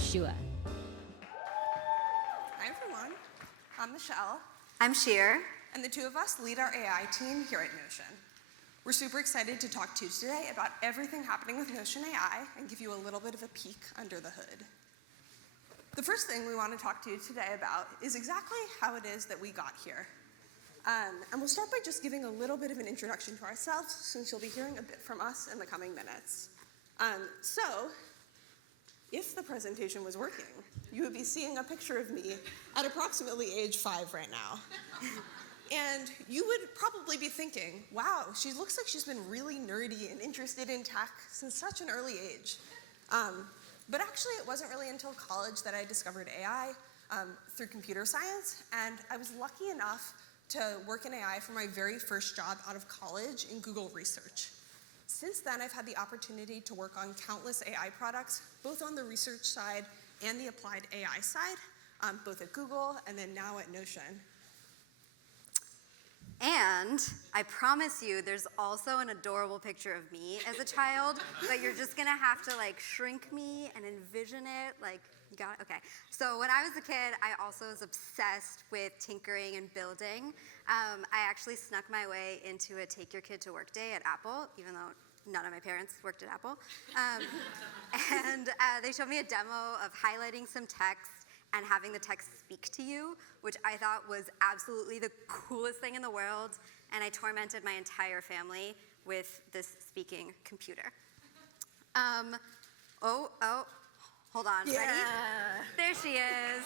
Yehoshua. Hi, everyone. I'm Michelle. I'm Shir. And the two of us lead our AI team here at Notion. We're super excited to talk to you today about everything happening with Notion AI and give you a little bit of a peek under the hood. The first thing we want to talk to you today about is exactly how it is that we got here. And we'll start by just giving a little bit of an introduction to ourselves, since you'll be hearing a bit from us in the coming minutes. So, if the presentation was working, you would be seeing a picture of me at approximately age 5 right now. And you would probably be thinking, wow, she looks like she's been really nerdy and interested in tech since such an early age. But actually, it wasn't really until college that I discovered AI through computer science, and I was lucky enough to work in AI for my very first job out of college in Google Research. Since then, I've had the opportunity to work on countless AI products, both on the research side and the applied AI side, both at Google and then now at Notion. And I promise you, there's also an adorable picture of me as a child, but you're just gonna have to shrink me and envision it. You got it? Okay. So when I was a kid, I also was obsessed with tinkering and building. I actually snuck my way into a Take Your Kid to Workday at Apple, even though none of my parents worked at Apple. And they showed me a demo of highlighting some text and having the text speak to you, which I thought was absolutely the coolest thing in the world, and I tormented my entire family with this speaking computer. Hold on, yeah. Ready? There she is,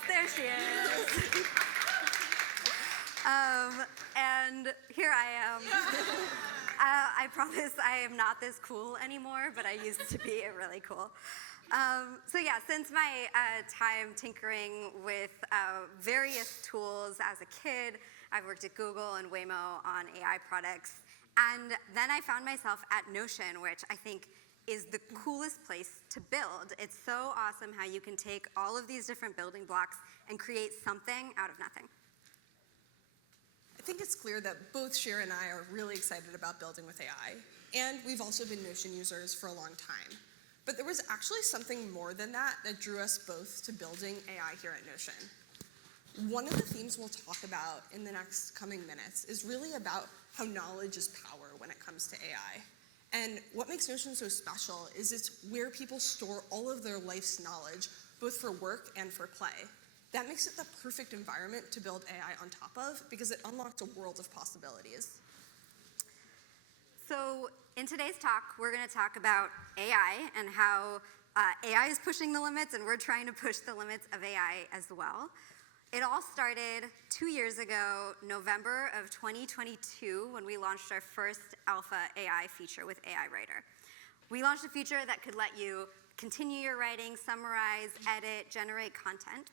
and here I am. I promise I am not this cool anymore, but I used to be really cool. Since my time tinkering with various tools as a kid, I've worked at Google and Waymo on AI products. And then I found myself at Notion, which I think is the coolest place to build. It's so awesome how you can take all of these different building blocks and create something out of nothing. I think it's clear that both Shir and I are really excited about building with AI, and we've also been Notion users for a long time. But there was actually something more than that drew us both to building AI here at Notion. One of the themes we'll talk about in the next coming minutes is really about how knowledge is power when it comes to AI. And what makes Notion so special is it's where people store all of their life's knowledge, both for work and for play. That makes it the perfect environment to build AI on top of because it unlocks a world of possibilities. So in today's talk, we're going to talk about AI and how AI is pushing the limits, and we're trying to push the limits of AI as well. It all started 2 years ago, November of 2022, when we launched our first alpha AI feature with AI Writer. We launched a feature that could let you continue your writing, summarize, edit, generate content.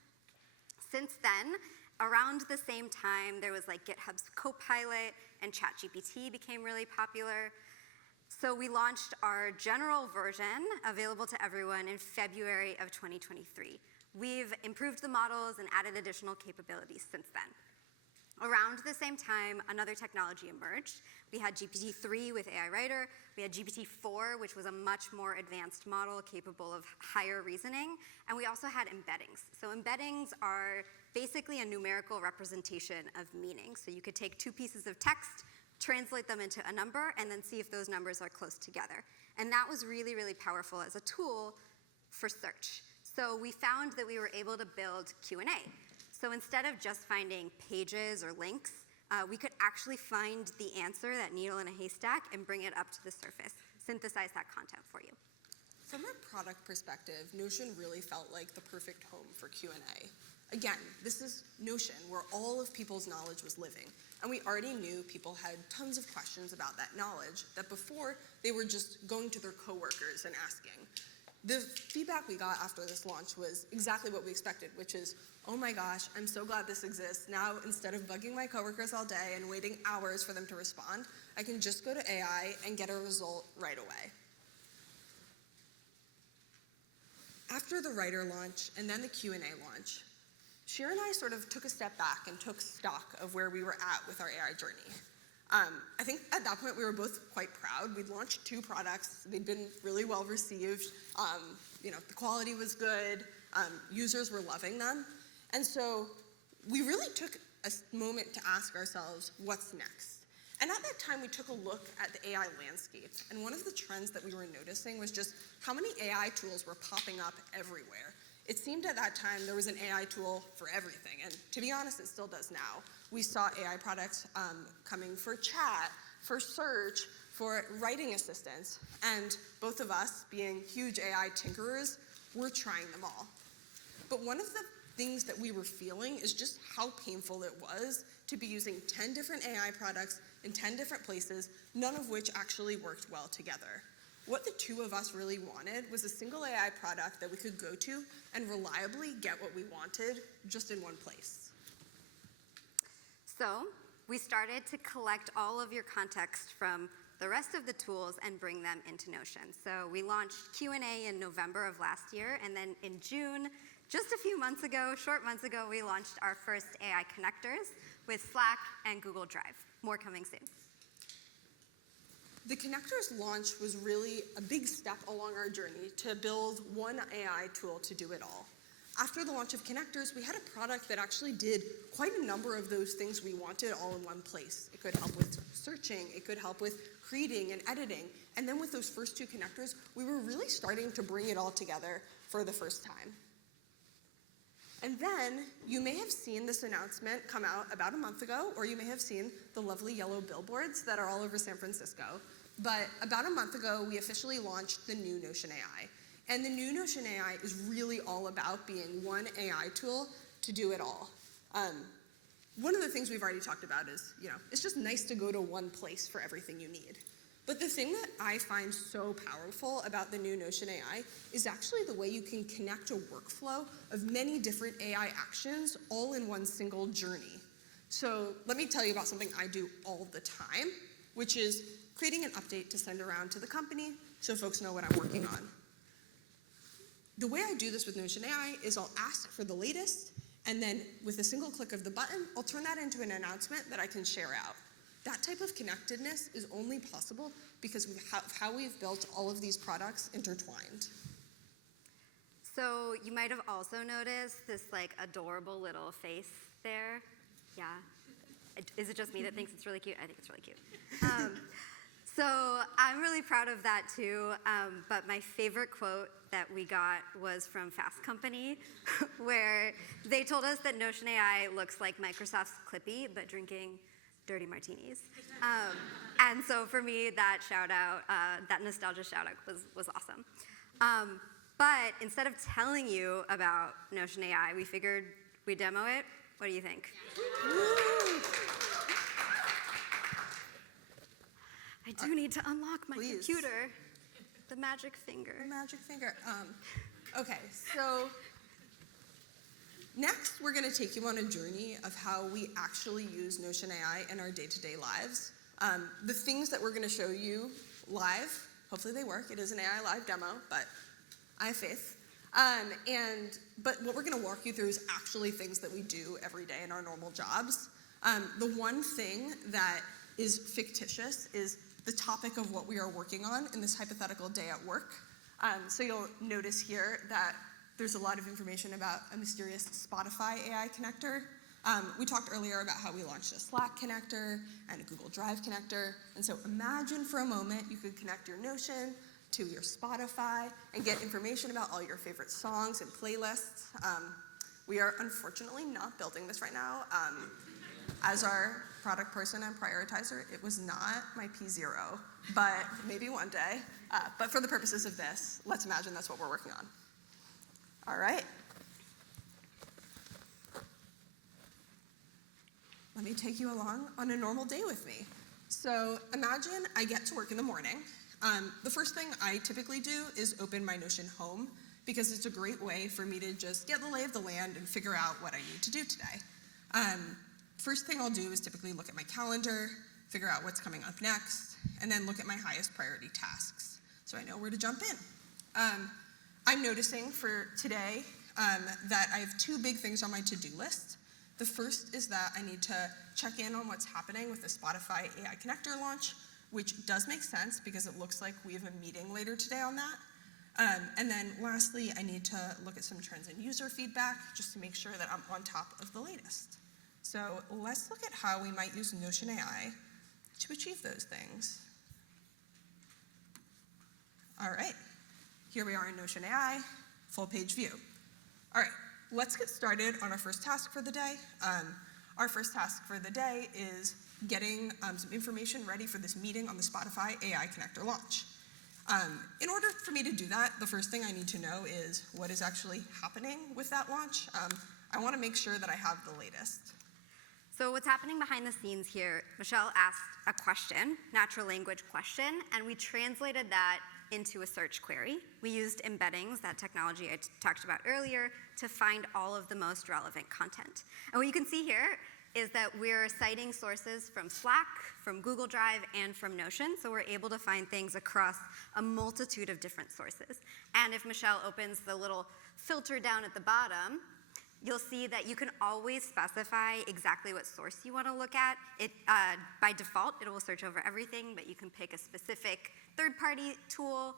Since then, around the same time, there was GitHub's Copilot, and ChatGPT became really popular. So we launched our general version, available to everyone, in February of 2023. We've improved the models and added additional capabilities since then. Around the same time, another technology emerged. We had GPT-3 with AI Writer. We had GPT-4, which was a much more advanced model capable of higher reasoning. And we also had embeddings. So embeddings are basically a numerical representation of meaning. So you could take two pieces of text, translate them into a number, and then see if those numbers are close together. And that was really, really powerful as a tool for search. So we found that we were able to build Q&A. So instead of just finding pages or links, we could actually find the answer, that needle in a haystack, and bring it up to the surface, synthesize that content for you. From a product perspective, Notion really felt like the perfect home for Q&A. Again, this is Notion, where all of people's knowledge was living. And we already knew people had tons of questions about that knowledge that before they were just going to their coworkers and asking. The feedback we got after this launch was exactly what we expected, which is, oh my gosh, I'm so glad this exists. Now, instead of bugging my coworkers all day and waiting hours for them to respond, I can just go to AI and get a result right away. After the Writer launch and then the Q&A launch, Shir and I sort of took a step back and took stock of where we were at with our AI journey. I think at that point we were both quite proud. We'd launched 2 products. They'd been really well received. The quality was good. Users were loving them. And so we really took a moment to ask ourselves, what's next? And at that time, we took a look at the AI landscape. And one of the trends that we were noticing was just how many AI tools were popping up everywhere. It seemed at that time there was an AI tool for everything. And to be honest, it still does now. We saw AI products coming for chat, for search, for writing assistance. And both of us, being huge AI tinkerers, were trying them all. But one of the things that we were feeling is just how painful it was to be using 10 different AI products in 10 different places, none of which actually worked well together. What the two of us really wanted was a single AI product that we could go to and reliably get what we wanted just in one place. So we started to collect all of your context from the rest of the tools and bring them into Notion. So we launched Q&A in November of last year, and then in June, just a few months ago, short months ago, we launched our first AI connectors with Slack and Google Drive. More coming soon. The connectors launch was really a big step along our journey to build one AI tool to do it all. After the launch of connectors, we had a product that actually did quite a number of those things we wanted all in one place. It could help with searching, it could help with creating and editing, and then with those first two connectors, we were really starting to bring it all together for the first time. And then you may have seen this announcement come out about a month ago, or you may have seen the lovely yellow billboards that are all over San Francisco. But about a month ago, we officially launched the new Notion AI. And the new Notion AI is really all about being one AI tool to do it all. One of the things we've already talked about is, it's just nice to go to one place for everything you need. But the thing that I find so powerful about the new Notion AI is actually the way you can connect a workflow of many different AI actions all in one single journey. So let me tell you about something I do all the time, which is creating an update to send around to the company so folks know what I'm working on. The way I do this with Notion AI is I'll ask for the latest, and then with a single click of the button, I'll turn that into an announcement that I can share out. That type of connectedness is only possible because of how we've built all of these products intertwined. So you might have also noticed this adorable little face there. Yeah. Is it just me that thinks it's really cute? I think it's really cute. So I'm really proud of that too, but my favorite quote that we got was from Fast Company, where they told us that Notion AI looks like Microsoft's Clippy, but drinking dirty martinis. And so for me, that shout out, that nostalgia shout out was awesome. But instead of telling you about Notion AI, we figured we'd demo it. What do you think? I do need to unlock my computer. The magic finger. The magic finger. Okay, so next we're going to take you on a journey of how we actually use Notion AI in our day-to-day lives. The things that we're going to show you live, hopefully they work. It is an AI live demo, but I have faith. But what we're going to walk you through is actually things that we do every day in our normal jobs. The one thing that is fictitious is the topic of what we are working on in this hypothetical day at work. So you'll notice here that there's a lot of information about a mysterious Spotify AI connector. We talked earlier about how we launched a Slack connector and a Google Drive connector. And so imagine for a moment you could connect your Notion to your Spotify and get information about all your favorite songs and playlists. We are unfortunately not building this right now. As our product person and prioritizer, it was not my P0, but maybe one day. But for the purposes of this, let's imagine that's what we're working on. All right. Let me take you along on a normal day with me. So imagine I get to work in the morning. The first thing I typically do is open my Notion Home because it's a great way for me to just get the lay of the land and figure out what I need to do today. First thing I'll do is typically look at my calendar, figure out what's coming up next, and then look at my highest priority tasks so I know where to jump in. I'm noticing for today that I have two big things on my to-do list. The first is that I need to check in on what's happening with the Spotify AI connector launch, which does make sense because it looks like we have a meeting later today on that. And then lastly, I need to look at some trends in user feedback just to make sure that I'm on top of the latest. So let's look at how we might use Notion AI to achieve those things. All right, here we are in Notion AI, full page view. All right, let's get started on our first task for the day. Our first task for the day is getting some information ready for this meeting on the Spotify AI Connector launch. In order for me to do that, the first thing I need to know is what is actually happening with that launch. I want to make sure that I have the latest. So what's happening behind the scenes here, Michelle asked a question, natural language question, and we translated that into a search query. We used embeddings, that technology I talked about earlier, to find all of the most relevant content. And what you can see here is that we're citing sources from Slack, from Google Drive, and from Notion, so we're able to find things across a multitude of different sources. And if Michelle opens the little filter down at the bottom, you'll see that you can always specify exactly what source you want to look at. By default, it will search over everything, but you can pick a specific third-party tool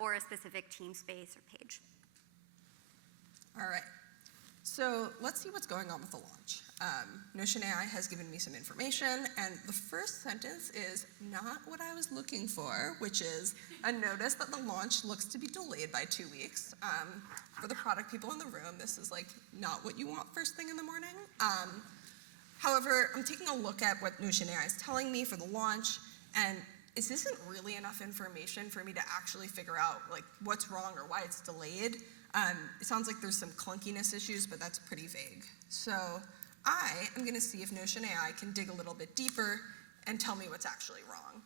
or a specific team space or page. All right, so let's see what's going on with the launch. Notion AI has given me some information, and the first sentence is not what I was looking for, which is a notice that the launch looks to be delayed by 2 weeks. For the product people in the room, this is like not what you want first thing in the morning. However, I'm taking a look at what Notion AI is telling me for the launch, and this isn't really enough information for me to actually figure out like what's wrong or why it's delayed. It sounds like there's some clunkiness issues, but that's pretty vague. So I am going to see if Notion AI can dig a little bit deeper and tell me what's actually wrong.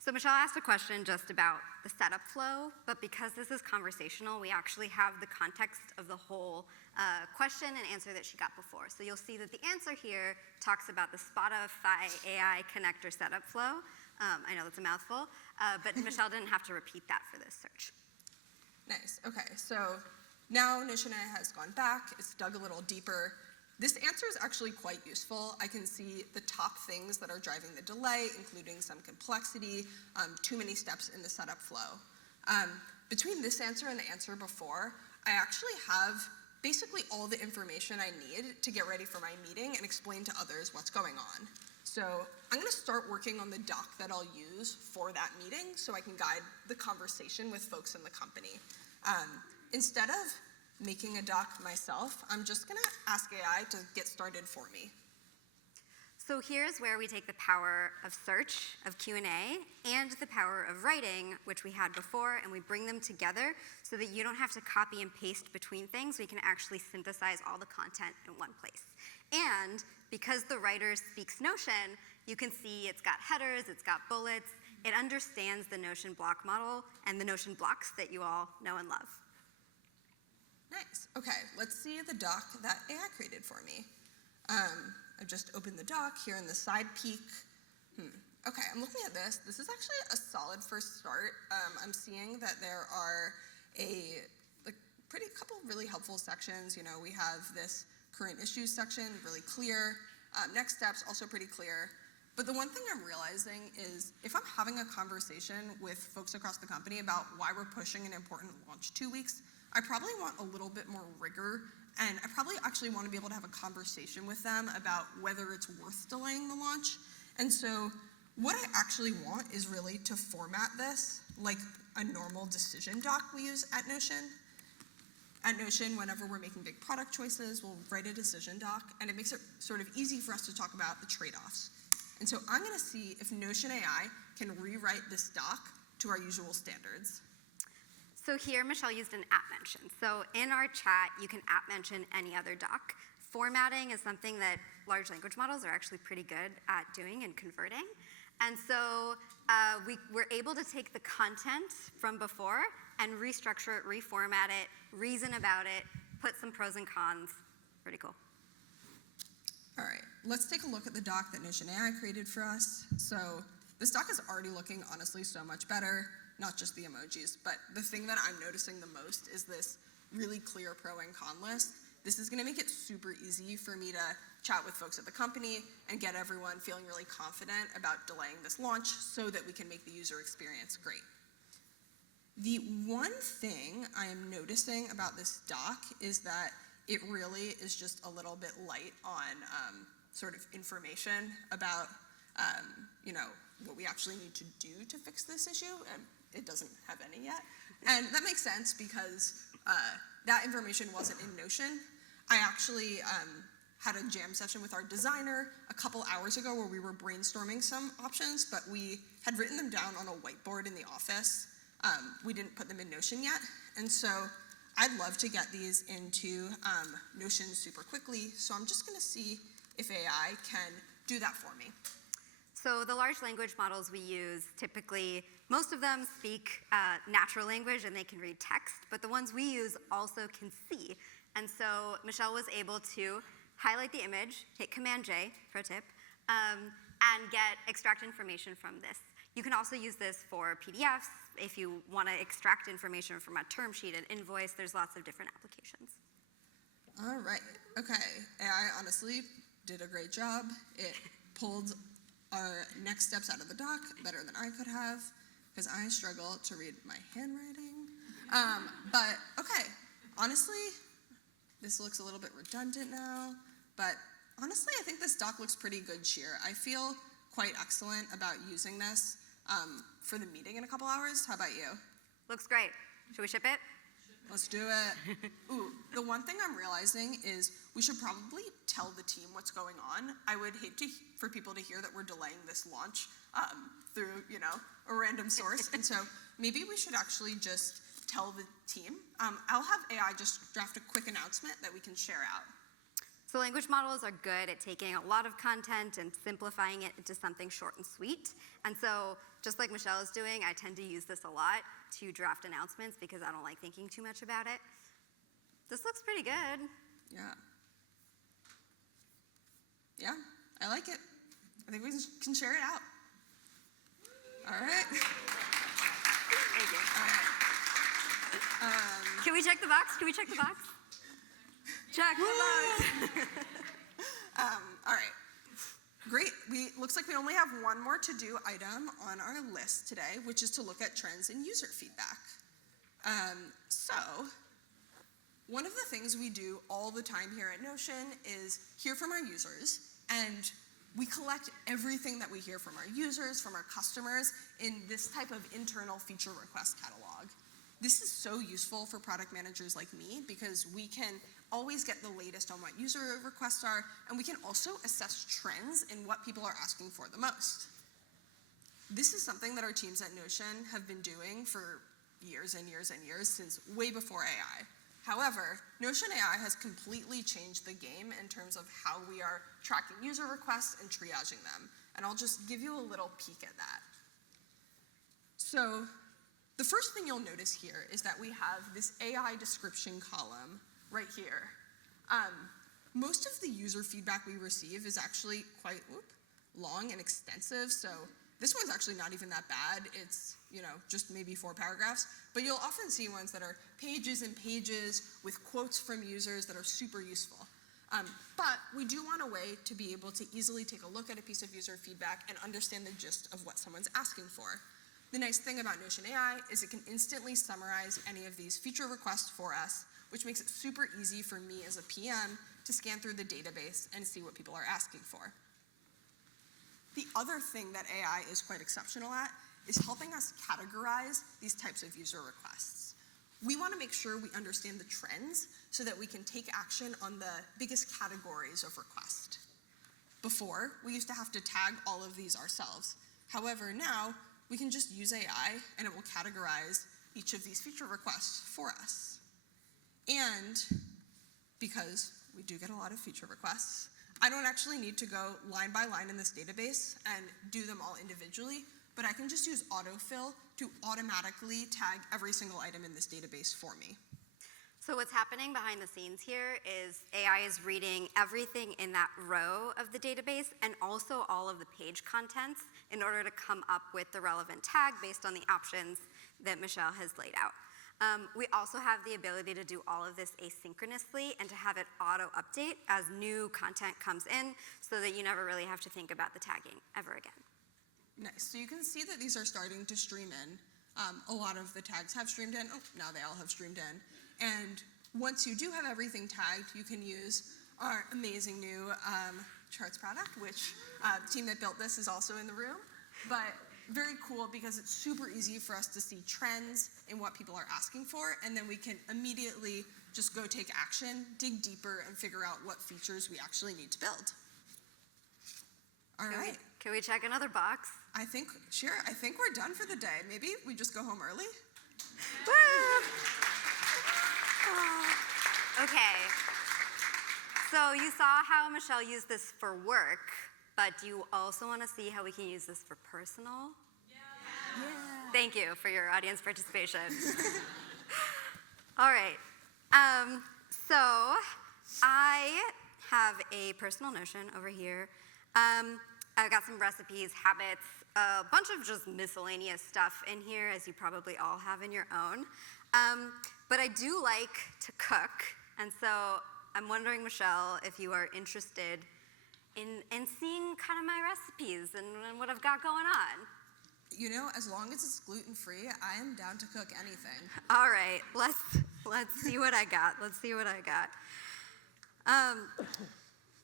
So Michelle asked a question just about the setup flow, but because this is conversational, we actually have the context of the whole question and answer that she got before. So you'll see that the answer here talks about the Spotify AI connector setup flow. I know that's a mouthful, but Michelle didn't have to repeat that for this search. Nice, okay, so now Notion AI has gone back, it's dug a little deeper. This answer is actually quite useful. I can see the top things that are driving the delay, including some complexity, too many steps in the setup flow. Between this answer and the answer before, I actually have basically all the information I need to get ready for my meeting and explain to others what's going on. So I'm going to start working on the doc that I'll use for that meeting so I can guide the conversation with folks in the company. Instead of making a doc myself, I'm just going to ask AI to get started for me. So here's where we take the power of search, of Q&A, and the power of writing, which we had before, and we bring them together so that you don't have to copy and paste between things. We can actually synthesize all the content in one place. And because the writer speaks Notion, you can see it's got headers, it's got bullets, it understands the Notion block model and the Notion blocks that you all know and love. Nice, okay, let's see the doc that AI created for me. I've just opened the doc here in the side peek. Okay, I'm looking at this. This is actually a solid first start. I'm seeing that there are couple really helpful sections. You know, we have this current issues section, really clear. Next steps, also pretty clear. But the one thing I'm realizing is if I'm having a conversation with folks across the company about why we're pushing an important launch 2 weeks, I probably want a little bit more rigor, and I probably actually want to be able to have a conversation with them about whether it's worth delaying the launch. And so what I actually want is really to format this like a normal decision doc we use at Notion. At Notion, whenever we're making big product choices, we'll write a decision doc, and it makes it sort of easy for us to talk about the trade-offs. And so I'm going to see if Notion AI can rewrite this doc to our usual standards. So here, Michelle used an @ mention. So in our chat, you can @ mention any other doc. Formatting is something that large language models are actually pretty good at doing and converting. And so we were able to take the content from before and restructure it, reformat it, reason about it, put some pros and cons. Pretty cool. All right, let's take a look at the doc that Notion AI created for us. So this doc is already looking, honestly, so much better, not just the emojis, but the thing that I'm noticing the most is this really clear pro and con list. This is gonna make it super easy for me to chat with folks at the company and get everyone feeling really confident about delaying this launch so that we can make the user experience great. The one thing I am noticing about this doc is that it really is just a little bit light on sort of information about, what we actually need to do to fix this issue, and it doesn't have any yet. And that makes sense because that information wasn't in Notion. I actually had a jam session with our designer a couple hours ago where we were brainstorming some options, but we had written them down on a whiteboard in the office. We didn't put them in Notion yet, and so I'd love to get these into Notion super quickly, so I'm just going to see if AI can do that for me. So the large language models we use, typically, most of them speak natural language and they can read text, but the ones we use also can see. And so Michelle was able to highlight the image, hit Command-J, pro tip, and extract information from this. You can also use this for PDFs. If you want to extract information from a term sheet, an invoice, there's lots of different applications. All right, okay. AI honestly did a great job. It pulled our next steps out of the doc better than I could have, because I struggle to read my handwriting. But okay, honestly, this looks a little bit redundant now, but honestly, I think this doc looks pretty good, Shir. I feel quite excellent about using this for the meeting in a couple hours. How about you? Looks great. Should we ship it? Let's do it. Ooh, the one thing I'm realizing is we should probably tell the team what's going on. I would hate for people to hear that we're delaying this launch through, a random source. And so maybe we should actually just tell the team. I'll have AI just draft a quick announcement that we can share out. So language models are good at taking a lot of content and simplifying it into something short and sweet. And so just like Michelle is doing, I tend to use this a lot to draft announcements because I don't like thinking too much about it. This looks pretty good. Yeah. Yeah, I like it. I think we can share it out. All right. Thank you. All right. Can we check the box? Check the box. All right. Great. Looks like we only have one more to-do item on our list today, which is to look at trends in user feedback. So, one of the things we do all the time here at Notion is hear from our users, and we collect everything that we hear from our users, from our customers, in this type of internal feature request catalog. This is so useful for product managers like me because we can always get the latest on what user requests are, and we can also assess trends in what people are asking for the most. This is something that our teams at Notion have been doing for years and years and years, since way before AI. However, Notion AI has completely changed the game in terms of how we are tracking user requests and triaging them, and I'll just give you a little peek at that. So, the first thing you'll notice here is that we have this AI description column right here. Most of the user feedback we receive is actually quite long and extensive, so this one's actually not even that bad. It's, just maybe 4 paragraphs, but you'll often see ones that are pages and pages with quotes from users that are super useful. But we do want a way to be able to easily take a look at a piece of user feedback and understand the gist of what someone's asking for. The nice thing about Notion AI is it can instantly summarize any of these feature requests for us, which makes it super easy for me as a PM to scan through the database and see what people are asking for. The other thing that AI is quite exceptional at is helping us categorize these types of user requests. We want to make sure we understand the trends so that we can take action on the biggest categories of request. Before, we used to have to tag all of these ourselves. However, now, we can just use AI and it will categorize each of these feature requests for us. And because we do get a lot of feature requests, I don't actually need to go line by line in this database and do them all individually, but I can just use autofill to automatically tag every single item in this database for me. So what's happening behind the scenes here is AI is reading everything in that row of the database and also all of the page contents in order to come up with the relevant tag based on the options that Michelle has laid out. We also have the ability to do all of this asynchronously and to have it auto-update as new content comes in so that you never really have to think about the tagging ever again. Nice. So you can see that these are starting to stream in. A lot of the tags have streamed in. Oh, now they all have streamed in. And once you do have everything tagged, you can use our amazing new charts product, which the team that built this is also in the room. But very cool because it's super easy for us to see trends in what people are asking for, and then we can immediately just go take action, dig deeper, and figure out what features we actually need to build. All right. Can we check another box? Shir, I think we're done for the day. Maybe we just go home early? Okay. So you saw how Michelle used this for work, but do you also want to see how we can use this for personal? Yeah. Thank you for your audience participation. All right. So I have a personal Notion over here. I've got some recipes, habits, a bunch of just miscellaneous stuff in here, as you probably all have in your own. But I do like to cook, and so I'm wondering, Michelle, if you are interested in seeing kind of my recipes and what I've got going on. You know, as long as it's gluten-free, I am down to cook anything. All right, let's see what I got. Let's see what I got.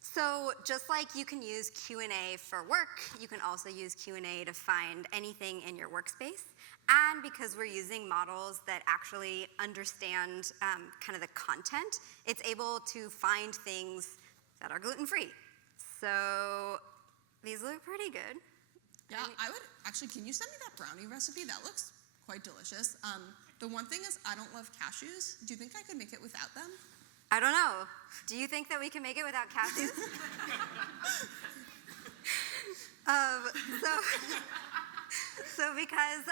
So just like you can use Q&A for work, you can also use Q&A to find anything in your workspace. And because we're using models that actually understand kind of the content, it's able to find things that are gluten-free. So these look pretty good. Yeah, I would actually, can you send me that brownie recipe? That looks quite delicious. The one thing is I don't love cashews. Do you think I could make it without them? I don't know. Do you think that we can make it without cashews? So because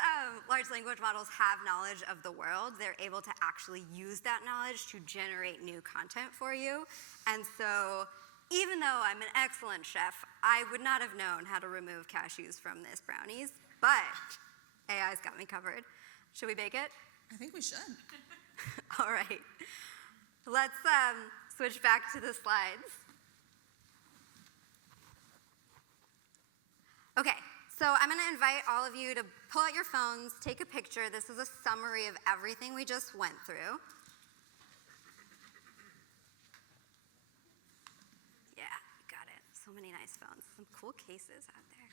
large language models have knowledge of the world, they're able to actually use that knowledge to generate new content for you. And so even though I'm an excellent chef, I would not have known how to remove cashews from this brownies, but AI's got me covered. Should we bake it? I think we should. All right. Let's switch back to the slides. Okay, so I'm going to invite all of you to pull out your phones, take a picture. This is a summary of everything we just went through. Yeah, you got it. So many nice phones. Some cool cases out there.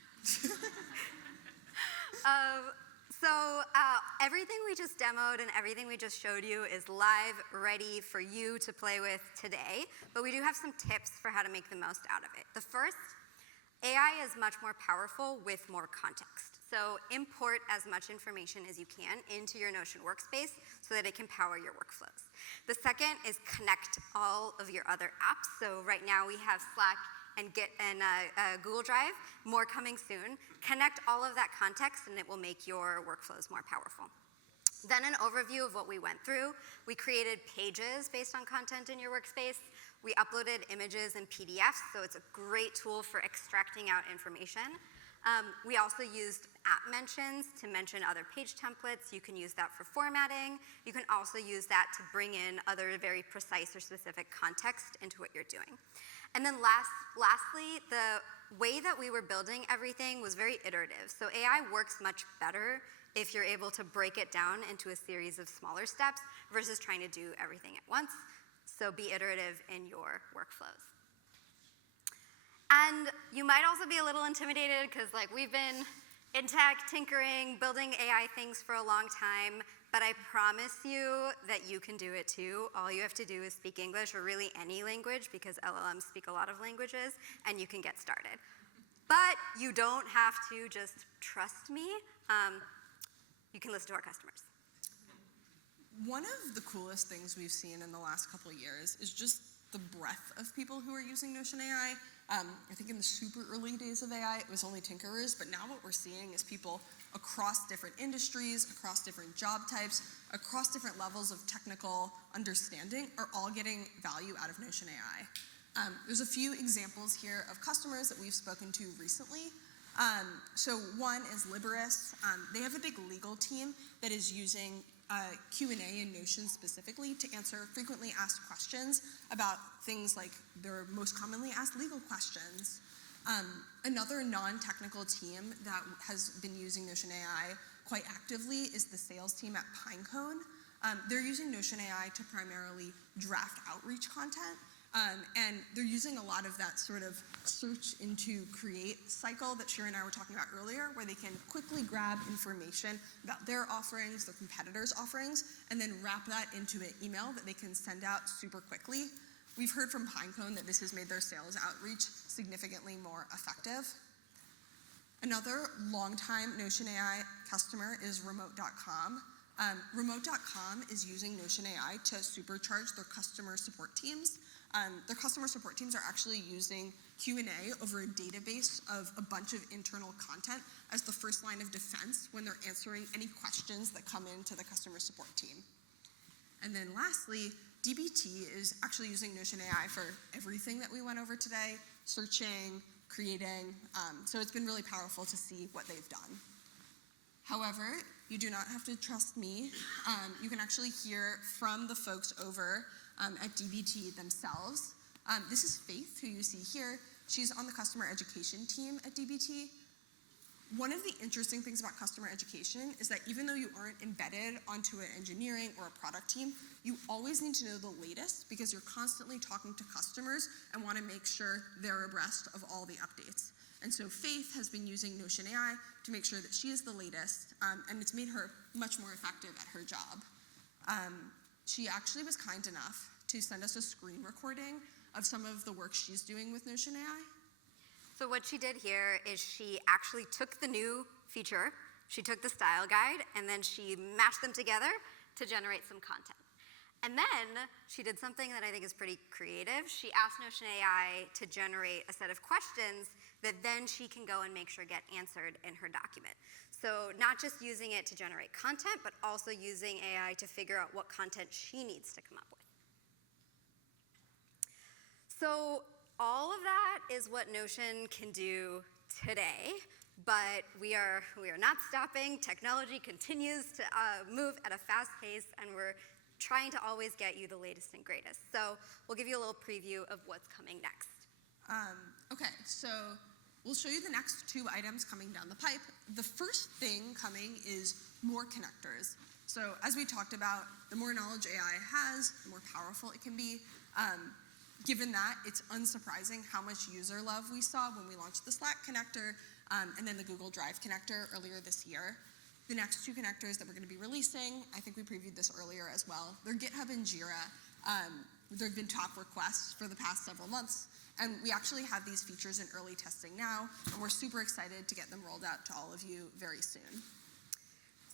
Everything we just demoed and everything we just showed you is live, ready for you to play with today, but we do have some tips for how to make the most out of it. The first, AI is much more powerful with more context. So import as much information as you can into your Notion workspace so that it can power your workflows. The second is connect all of your other apps. So right now we have Slack and Google Drive, more coming soon. Connect all of that context and it will make your workflows more powerful. Then an overview of what we went through. We created pages based on content in your workspace. We uploaded images and PDFs, so it's a great tool for extracting out information. We also used app mentions to mention other page templates. You can use that for formatting. You can also use that to bring in other very precise or specific context into what you're doing. And then lastly, the way that we were building everything was very iterative. So AI works much better if you're able to break it down into a series of smaller steps versus trying to do everything at once. So be iterative in your workflows. And you might also be a little intimidated because we've been in tech, tinkering, building AI things for a long time, but I promise you that you can do it too. All you have to do is speak English or really any language because LLMs speak a lot of languages and you can get started. But you don't have to just trust me. You can listen to our customers. One of the coolest things we've seen in the last couple of years is just the breadth of people who are using Notion AI. I think in the super early days of AI, it was only tinkerers, but now what we're seeing is people across different industries, across different job types, across different levels of technical understanding are all getting value out of Notion AI. There's a few examples here of customers that we've spoken to recently. So one is Liberis. They have a big legal team that is using Q&A in Notion specifically to answer frequently asked questions about things like their most commonly asked legal questions. Another non-technical team that has been using Notion AI quite actively is the sales team at Pinecone. They're using Notion AI to primarily draft outreach content, and they're using a lot of that sort of search into create cycle that Shir and I were talking about earlier, where they can quickly grab information about their offerings, their competitors' offerings, and then wrap that into an email that they can send out super quickly. We've heard from Pinecone that this has made their sales outreach significantly more effective. Another longtime Notion AI customer is Remote.com. Remote.com is using Notion AI to supercharge their customer support teams. Their customer support teams are actually using Q&A over a database of a bunch of internal content as the first line of defense when they're answering any questions that come into the customer support team. And then lastly, DBT is actually using Notion AI for everything that we went over today, searching, creating, so it's been really powerful to see what they've done. However, you do not have to trust me. You can actually hear from the folks over at DBT themselves. This is Faith, who you see here. She's on the customer education team at DBT. One of the interesting things about customer education is that even though you aren't embedded onto an engineering or a product team, you always need to know the latest because you're constantly talking to customers and want to make sure they're abreast of all the updates. And so Faith has been using Notion AI to make sure that she is the latest, and it's made her much more effective at her job. She actually was kind enough to send us a screen recording of some of the work she's doing with Notion AI. So what she did here is she actually took the new feature, she took the style guide, and then she mashed them together to generate some content. And then she did something that I think is pretty creative. She asked Notion AI to generate a set of questions that then she can go and make sure get answered in her document. So not just using it to generate content, but also using AI to figure out what content she needs to come up with. So all of that is what Notion can do today, but we are not stopping. Technology continues to move at a fast pace, and we're trying to always get you the latest and greatest. So we'll give you a little preview of what's coming next. Okay, so we'll show you the next two items coming down the pipe. The first thing coming is more connectors. So as we talked about, the more knowledge AI has, the more powerful it can be. Given that, it's unsurprising how much user love we saw when we launched the Slack connector and then the Google Drive connector earlier this year. The next two connectors that we're going to be releasing, I think we previewed this earlier as well, they're GitHub and Jira. There have been top requests for the past several months, and we actually have these features in early testing now, and we're super excited to get them rolled out to all of you very soon.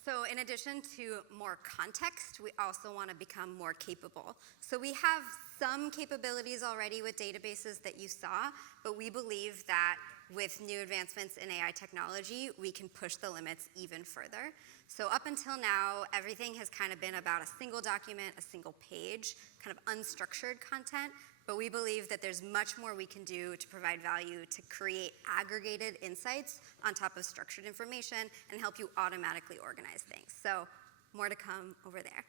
So in addition to more context, we also want to become more capable. So we have some capabilities already with databases that you saw, but we believe that with new advancements in AI technology, we can push the limits even further. So up until now, everything has kind of been about a single document, a single page, kind of unstructured content. But we believe that there's much more we can do to provide value to create aggregated insights on top of structured information and help you automatically organize things. So more to come over there.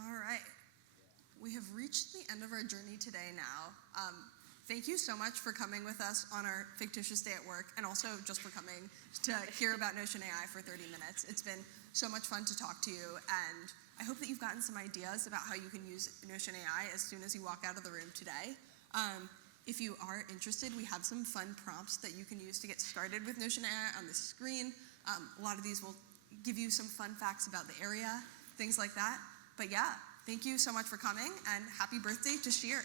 All right. We have reached the end of our journey today now. Thank you so much for coming with us on our fictitious day at work, and also just for coming to hear about Notion AI for 30 minutes. It's been so much fun to talk to you, and I hope that you've gotten some ideas about how you can use Notion AI as soon as you walk out of the room today. If you are interested, we have some fun prompts that you can use to get started with Notion AI on the screen. A lot of these will give you some fun facts about the area, things like that. But yeah, thank you so much for coming, and happy birthday to Shir.